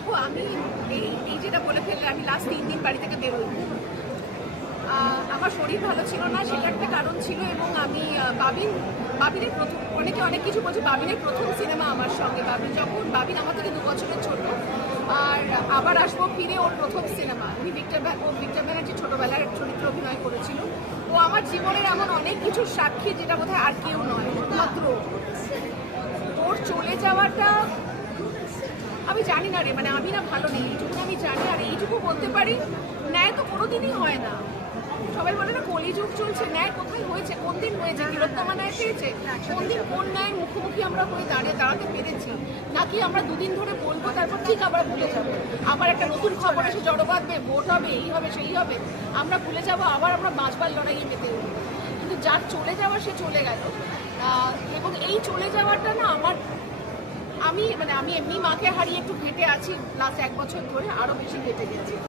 দেখো আমি এই যেটা বলে ফেললে, আমি লাস্ট 3 দিন বাড়ি থেকে বেরোই। আমার শরীর ভালো ছিল না, সেটা একটা কারণ ছিল। এবং আমি বাবিনের প্রথম, অনেকে অনেক কিছু বলছে, বাবিনের প্রথম সিনেমা আমার সঙ্গে। বাবিন আমার থেকে 2 বছরের ছোট। আর আবার আসবো ফিরে ওর প্রথম সিনেমা। উনি ভিক্টর ব্যানার্জি ছোটবেলার চরিত্র অভিনয় করেছিল। ও আমার জীবনের এমন অনেক কিছুর সাক্ষী, যেটা বোধহয় আর কেউ নয়, মাত্র ওর চলে যাওয়াটা আমি জানি না রে, মানে আমি না ভালো নেই, এইটুকু আমি জানি। আর এইটুকু বলতে পারি, ন্যায় তো কোনোদিনই হয় না। সবাই বলে না কলিযুগ চলছে, ন্যায় কোথায় হয়েছে, কোন দিন হয়েছে? তিলোত্তমা ন্যায় পেয়েছে? কোন দিন কোন ন্যায়ের মুখোমুখি আমরা হয়ে দাঁড়াতে পেরেছি? নাকি আমরা 2 দিন ধরে বলবো, তারপর ঠিক আবার ভুলে যাবো, আবার একটা নতুন খবর এসে জড়ো বাঁধবে, ভোট হবে, এই হবে সেই হবে, আমরা ভুলে যাবো, আবার আমরা বাঁচবার লড়াইয়ে মেতে উঠবো। কিন্তু যার চলে যাওয়া সে চলে গেল। এবং এই চলে যাওয়াটা না আমি এমনি মাকে হারিয়ে একটু ঘেঁটে আছি লাস্ট 1 বছর ধরে, আরো বেশি ঘেঁটে গেছি।